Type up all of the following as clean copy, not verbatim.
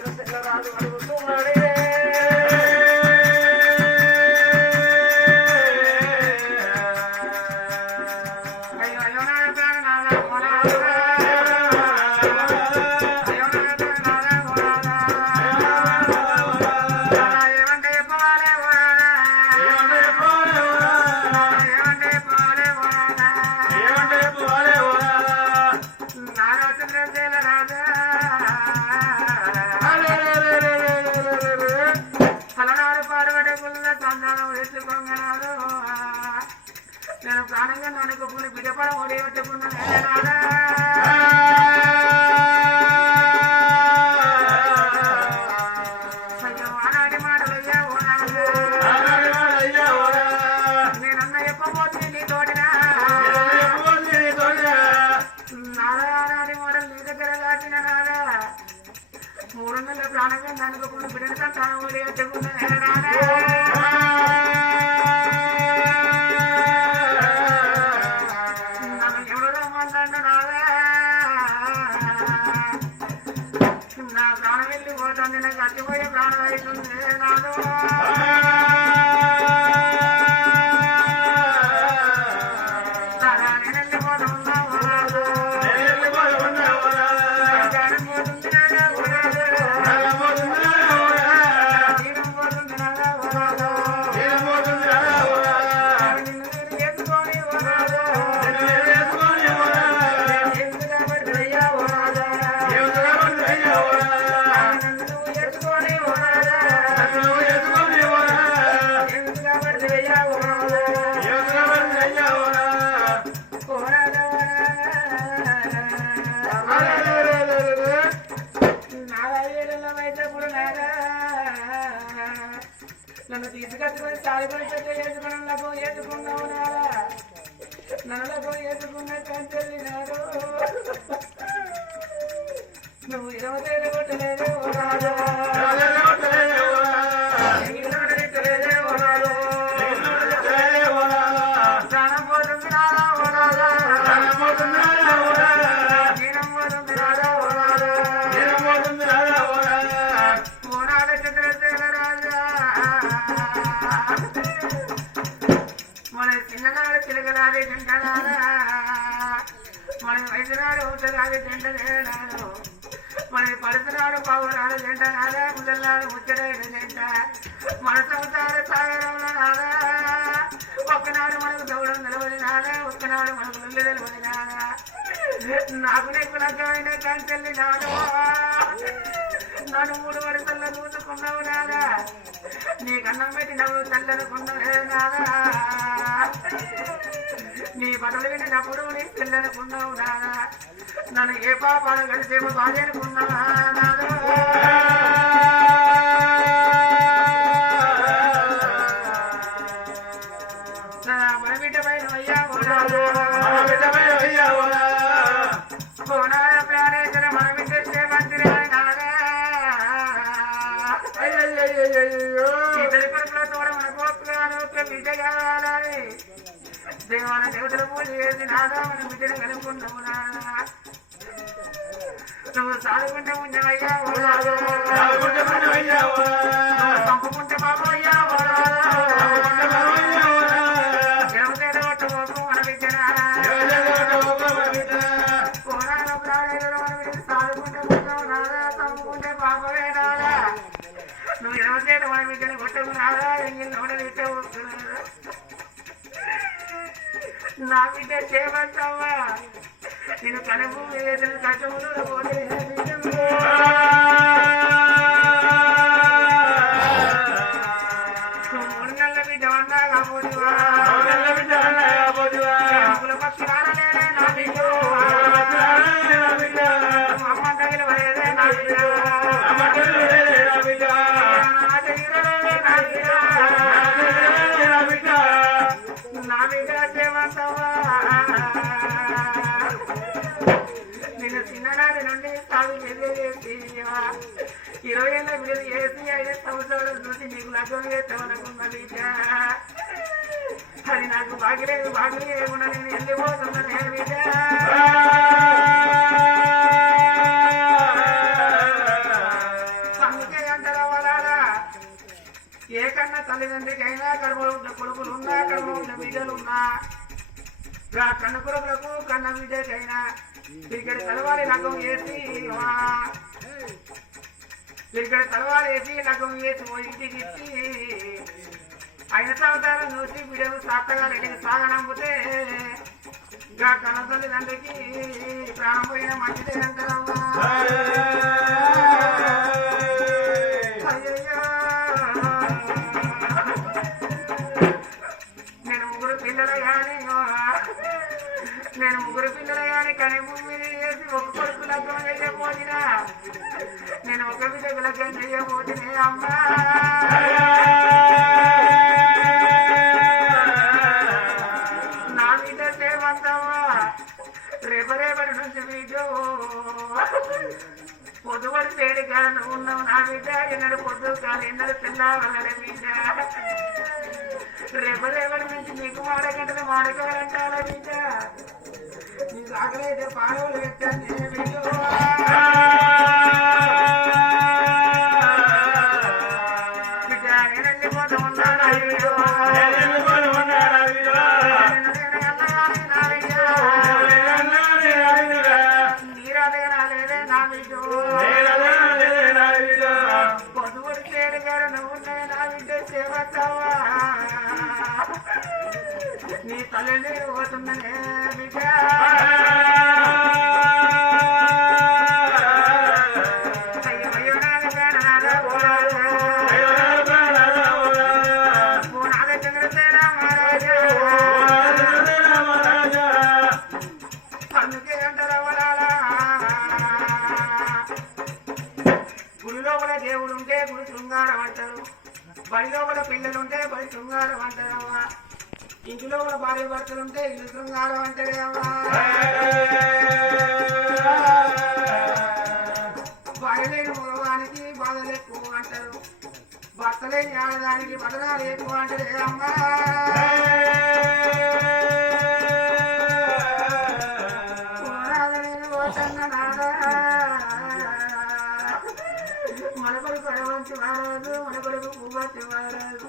రాజు అడుగుతున్నాడే నేను ప్రాణంగా ననుకుని బిడ్డపడ ఓడి పెట్టుకున్నాను ఆనాటి మాటలయ్యా నేనన్న చెప్పబోతుంది నీ తోటినా నారాయణాడి మాటలు నీ దగ్గర దాటిన నాదా 3 నెలల ప్రాణంగా ననుకుని బిడ్డగా తాను ఓడి పెట్టుకున్నాను నా ప్రాణం వెళ్ళిపోతుంది నాకు చచ్చిపోయే ప్రాణం అవుతుంది నాడు నేను వెళ్ళిపోతున్నావు నన్ను తీసుకొచ్చుకొని సాగుకొని పెద్ద చేసుకున్నాం లభం చేసుకున్నావు నారా నన్ను లభం చేసుకున్న కంచెల్లినాడు నువ్వు 20 తేదీ కొట్టలేదు రాజు ప్రాణం పోతుంది నారా జీనం పోతుంది నారా ఓనాడు చంద్రశేఖర రాజా మన చిన్ననాడు తిరగరాది తింటనారా మన వయసునాడు ఊటరాది తింటనేనాడు మన పడుతున్నాడు పావురాడు తింటనారా ముదల్లాడు ముచ్చడైన తింట మన సంసార సాగరంలో నారా ఒక్కనాడు మనకు దౌడం నిలబడి నారా ఒక్కనాడు మనకు నుండి నిలబడి నారా నాకు నీకు లగ్గమైన కంచెల్లి నాడు నన్ను 3 వరుసల్లో చూసుకున్నావు నాదా నీకన్నం పెట్టినప్పుడు తెల్లనుకున్నావే నాదా నీ బట్టలు వింటినప్పుడు నీ తెల్లనుకున్నావు నాదా నన్ను ఏ పాపాలు కలిసేమో బాధ అనుకున్నావా నాదా మన బిడ్డ పైన అయ్యా కోనాల ప్రాణేశ్వర మన బిడ్డ మంత్రి ఇద్దరి కొడుకుల తోడ మన కోపుగాను బిడ్డ కావాలి దేవాల దేవతల పూజ చేసి నాదా మన బిడ్డను కలుపుకున్నావు నాదా నువ్వు సాదుకుంటే ఉంచవయ్యా పంపుకుంటే పాపం అయ్యా జనమతేట కొట్టబోకు మన బిడ్డనా కోరాల ప్రాణేశ్వర మన బిడ్డ సాదుకుంటే ఉంచావు నాదా పంపుకుంటే పాపమే నాదా నువ్వు 20 ఏట మన బిడ్డని కొట్టకు నాదా ఎంగిల్ నోడలిస్తే నా బిడ్డ చేయమంటావా నేను కనుపు వేసిన కష్టములు పోతే 3 నెలల బిడ్డ అన్నా కాబోదివా కుల పక్షులారనే నా బిడ్డ అమ్మ తగిన వయదే నా బిడ్డ నా బిడ్డ చేయమంటావా నేను చిన్ననాటి నుండి సాగు చేసి 20 ఏళ్ళ బిడ్డలు చేసి 5 సంవత్సరాల నుంచి నీకు లగ్గం చేస్తామనుకున్న బిడ్డ అది నాకు బాగిలేదు లేకుండా నేను వెళ్ళిపోతున్నా నేను బిడ్డ తల్లిదండ్రికైనా కడుపులో ఉన్న కొడుకులున్నా కడుపులో ఉన్న బిడ్డలున్నా కన్న కొడుకులకు కన్న బిడ్డకైనా ఇక్కడ తలవారి లగ్గం వేసి ఇక్కడ తలవారు వేసి లగ్గం వేసి ఓ ఇంటికి ఇచ్చి ఆయన సంవత్సరాలు చూసి బిడ్డలు సాత్తగా రెడ్డికి సాగనంపితే ఇంకా కన్న తల్లిదండ్రికి ప్రాణం పోయిన మంచిదేనంటారమ్మా. నేను ముగ్గురు పిల్లలు కానీ కనీ భూమి చేసి ఒక కొడుకు లగ్గం చేయబోతున్నా నేను ఒక బిడ్డకు లగ్గం చేయబోతున్నా అమ్మా. నా బిడ్డ సేవంతమ్మా రేపటి నుంచి బిడ్డో పొద్దుబడి తేడిగా నువ్వు ఉన్నావు నా బిడ్డ ఎన్నడు పొద్దు కాదు ఎన్నడు తెల్లవల్ల బిడ్డ రేపటి నుంచి నీకు మాడకంటే మాడకాలంటారా బిడ్డ నీ ఆకలైతే పాడవలు పెట్టాను బిడ్డ నేను వెళ్ళిపోతూ ఉన్నాను నీరాదగా రాలేదే నా బిడ్డ పొద్దుబడి తేడిగారు నువ్వు ఉన్నాయి నా బిడ్డ సేవస్తావా నీ తల్లిని పోతుందనే బిడ్డ అయ్యో నాగ చంద్రసేన మహారాజా అందుకే అంటారా గుడిలో కూడా దేవుడు ఉంటే గుడి శృంగారం అంటారు బడిలో కూడా పిల్లలుంటే బడి శృంగారం అంటారమ్మా ఇంటిలో కూడా భార్య భర్తలు ఉంటే ఇల్లు శృంగారం అంటారేమ్మా భార్య లేని మగవానికి బాధలు ఎక్కువ అంటారు భర్త లేని ఆడదానికి బదనాలు ఎక్కువ అంటారే అమ్మా మనబడుకు అడవంచి వారాదు మనబడుకు పువ్వచ్చి వారాదు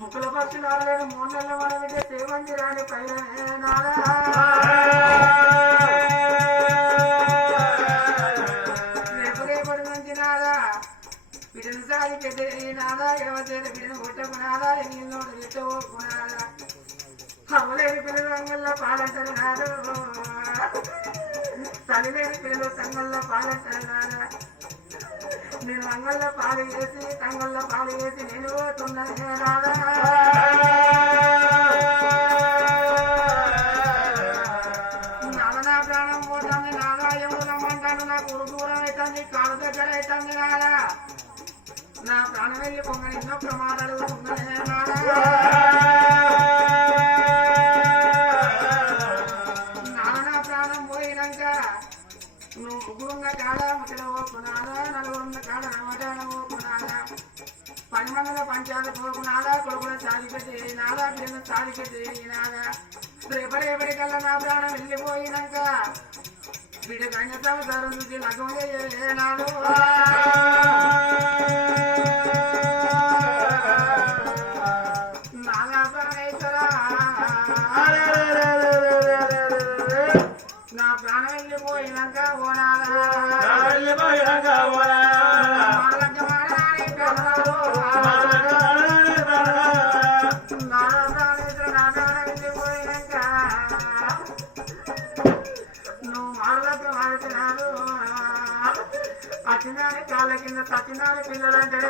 ముక్కల పక్షులు ఆడలేని 3 నెలల మనమిటే సేవంతి రాని పైన రేపటి నుంచి నాదా బిడ్డను సాగి పెద్ద నాదా ఎడవచేత బిడ్డను కొట్టకునాదా ఎన్నోడు ఎట్టబోకునాదా అమ్మలేని పిల్లలు అంగల్లో పాలంటారు నాడు తల్లిలేని పిల్లలు సంగల్లో పాలంటారు నాదా నేను అంగల్లో పాలు వేసి తంగల్లో పాలు వేసి నేను పోతున్నానే రాదా నా ప్రాణం పోతుంది నాదా ఎవరు రమ్మంటాను నాకు ఊరు దూరం అవుతుంది కాలు దగ్గర అవుతుంది నాదా నా ప్రాణం వెళ్ళి పొంగని ఎన్నో ప్రమాదాలు ఉన్నానే నాదా నా ప్రాణం పోయినాక నువ్వు ముగ్గురున్న కాడ ముచ్చట పోకున్నాదా నలుగురున్న కాడ నమటాన పోకున్నాదా 10 మందిల పంచాలు పోకున్నాదా కొడుకును సాధిపెట్టి నాదా బిడ్డను సాధిపెట్టి నాదా రేపటికల్లా నా ప్రాణం వెళ్ళిపోయినాక బిడ్డ గంగ సంవత్సరం నుంచి లగ్గం చేయనాడు నాగాసరా నా ప్రాణం వెళ్ళిపోయినాక నువ్వు మాడలకు మాడుతున్నాడు అచ్చినాని కాళ్ళ కింద సచ్చినాని పిల్లలంటే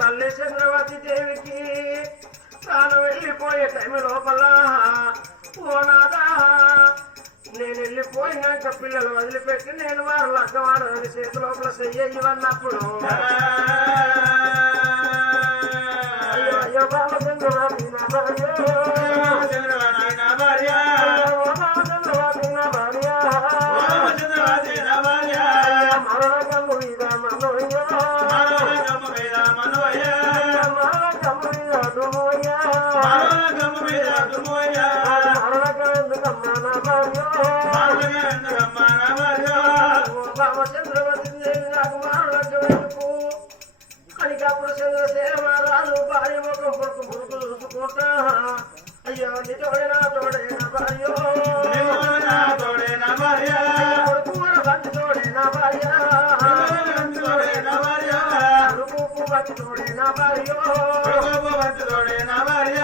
తల్లి చంద్రవతి దేవికి తాను వెళ్ళిపోయే టైం లోపల ఓనాదా నేను వెళ్ళిపోయినాక పిల్లలు వదిలిపెట్టి నేను వారు లగ్గవాడు చేతి లోపల చెయ్యన్నప్పుడు అయ్యో అయ్యో బాలచంద్రవతి నా భార్య మరణ కనికప్పుడు చంద్రసేన మహారాజు భార్య ముఖం కొడుకు మురుకు చూసుకుంటా అయ్యో నీ తోడేనా తోడేనా భార్య కొడుకు బంతి తోడేనా భార్య కొడుకు బంతి తోడేనా భార్య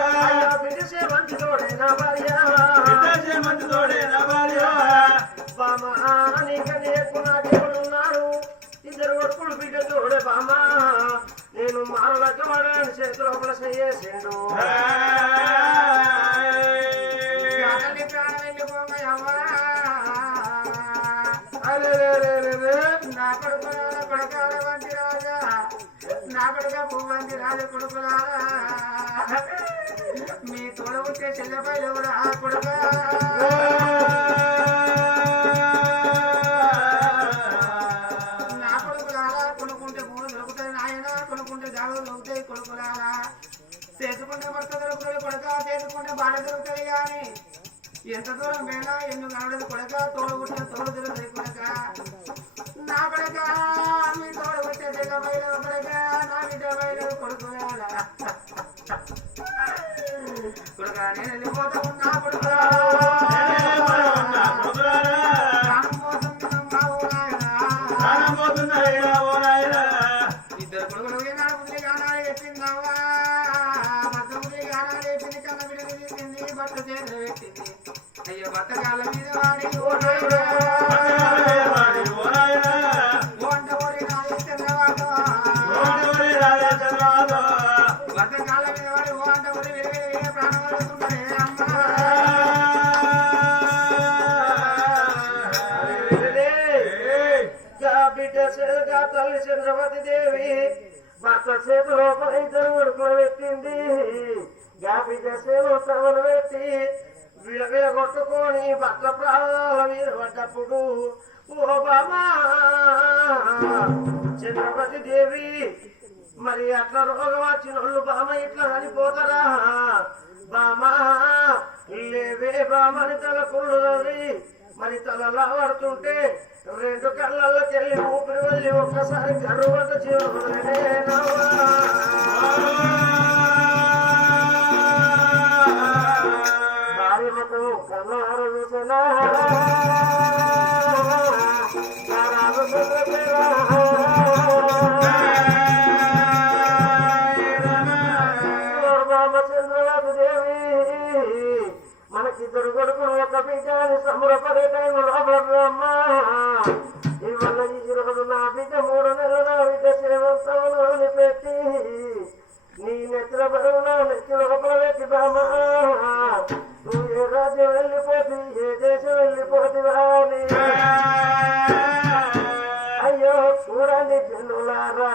బిడ్డసే బంతి తోడేనా భార్య బామా నీకని ఎక్కువ నాకేమన్నారు ఇద్దరు కొడుకులు బిడ్డ తోడే బామా నేను మానవక వాడని చేతిలో చేసిండు నా కొడుకు కొడుకాల వంటి రాజా నా కొడుక పువ్వంటి రాజ కొడుకులారా మీ తోడ ఉంటే చెల్లెపైలు కూడా కొడుక నా కొడుకులారా కొనుక్కుంటే మూడు దొరుకుతాయి నాయన కొనుక్కుంటే జాగ్రత్త దొరుకుతాయి కొడుకులారా చేసుకుంటే భర్త దొరుకుతుంది కొడుక చేసుకుంటే బాధ దొరుకుతుంది కానీ ఎంత దూరం పోయినా ఎన్ను కావడదు కొడక తోడు పుట్టిన తోడు దొరుకుతుంది కొడక నా కొడక మీ తోడు పుట్టే దగ్గర బయట కొడక నా బిడ్డ బయట కొడుకులారా కొడుక నేను వెళ్ళిపోతా ఉన్నా కొడుక ఇద్దరు కొడుకులు ఏనాడు బుద్ధి కానాడు చెప్పిందవ్వా భర్త బుద్ధి కానాడు చెప్పింది కన్న బిడ్డలు చెప్పింది భర్త చేతులు పెట్టింది అయ్యో భర్త కాళ్ళ మీద వాడి వంట ఓడి నాది చంద్రబాబు భర్త కాళ్ళ మీద వాడి వంట ఓడి విరిగి ప్రాణం వదులుతున్నాడే అమ్మ బిడ్డ చేతుగా తల్లి చంద్రవతి దేవి భర్త చేతిలో ఇద్దరు కొడుకులు పెట్టింది గా బిడ్డ చేతులు తమను పెట్టి విడవిడ కొట్టుకొని భర్త ప్రాణాల మీద పడ్డప్పుడు ఓ బామా చంద్రవతి దేవి మరి అట్లా రోగం వచ్చిన వాళ్ళు బామ ఇట్లా చనిపోతారా బామా లేవే బామని తల కుళ్ళుది మరి తలలా పడుతుంటే రెండు కళ్ళల్లోకి వెళ్ళి ఊపిరి వెళ్ళి ఒక్కసారి గర్వంత భార్యకు కన్నారు చూసినా రామచంద్రబాబు దేవి మనకిద్దరు కొడుకులు ఒక బిడ్డని సంబరపడే టైంలో అమ్మా ఇవల్ల ఈ రోజు నా బిడ్డ 3 నెలల నా బిడ్డ సేవంతంలోని పెట్టి నీ నెత్తిన బరువు నా నెత్తి లోపల పెట్టి బామా నువ్వు ఏ రాజ్యం వెళ్ళిపోతు ఏ దేశం వెళ్ళిపోతువా అని అయ్యో చూడండి జనులారా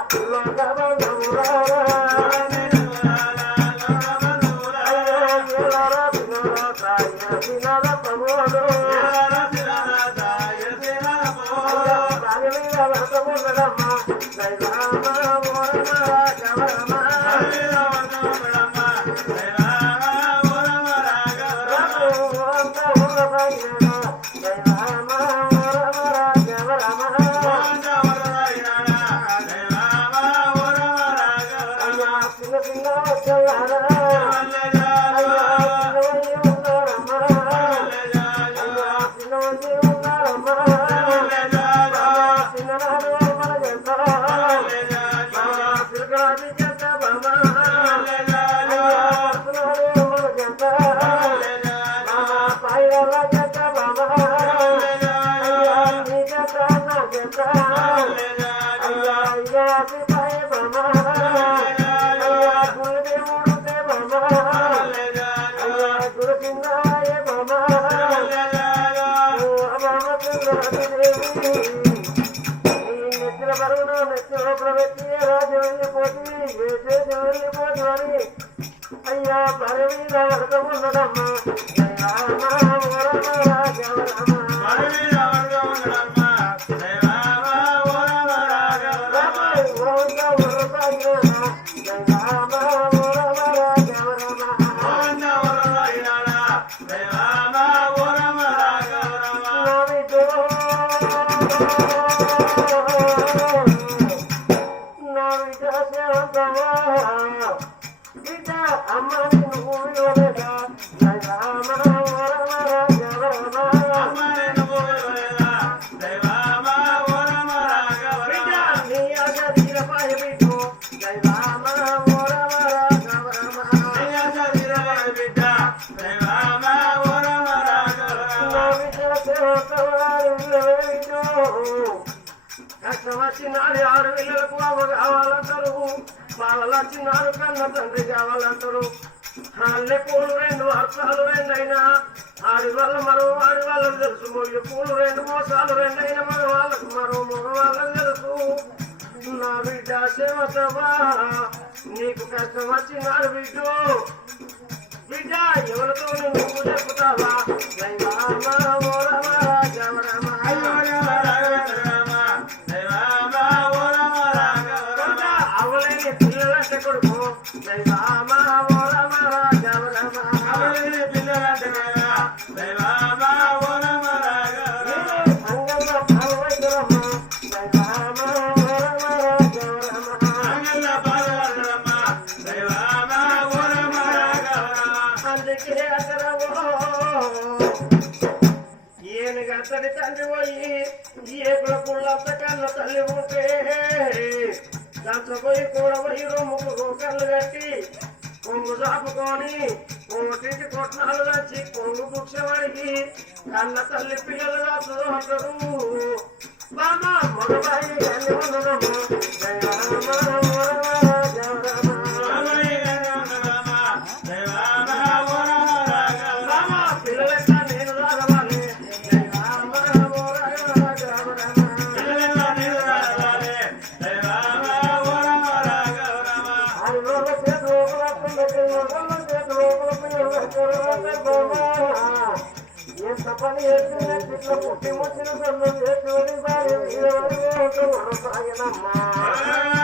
అయ్యా పరవీర కష్టమచ్చినాడు 6 పిల్లలకు అవ్వ కావాలంటారు బాలలు వచ్చినాడు కన్న తండ్రి కావాలంటారు అల్లె పూలు 2 అర్థాలు 2 అయినా ఆడి వల్ల మరో ఆడి వాళ్ళకి తెలుసు మొయ్య పూలు 2 మోసాలు 2 అయినా మగవాళ్ళకు మరో మగవాళ్ళకి తెలుసు నా బిడ్డ సేవతవా నీకు కష్టం వచ్చినాడు బిడ్డు బిడ్డ ఎవరితో నువ్వు చెప్పుతావా అవలేని పిల్లలంటే కొడుకు అతడి తండ్రి పోయి ఏకుల పుల్లంత కన్న తల్లి ఉంటే దాంట్లో పోయి కూడా పోయి రొమ్ముకు కళ్ళు కట్టి కొంగు చాపుకొని కోటికి కొట్నాలు వచ్చి కొంగు పుక్షవాడికి కన్న తల్లి పిల్లలు కాదు అంటారు బాబా మగబాయి అన్ని ఉండడము ఎంత పని చేసిన పుట్టి వచ్చిన సందం చేసుకుని సాగినమ్మా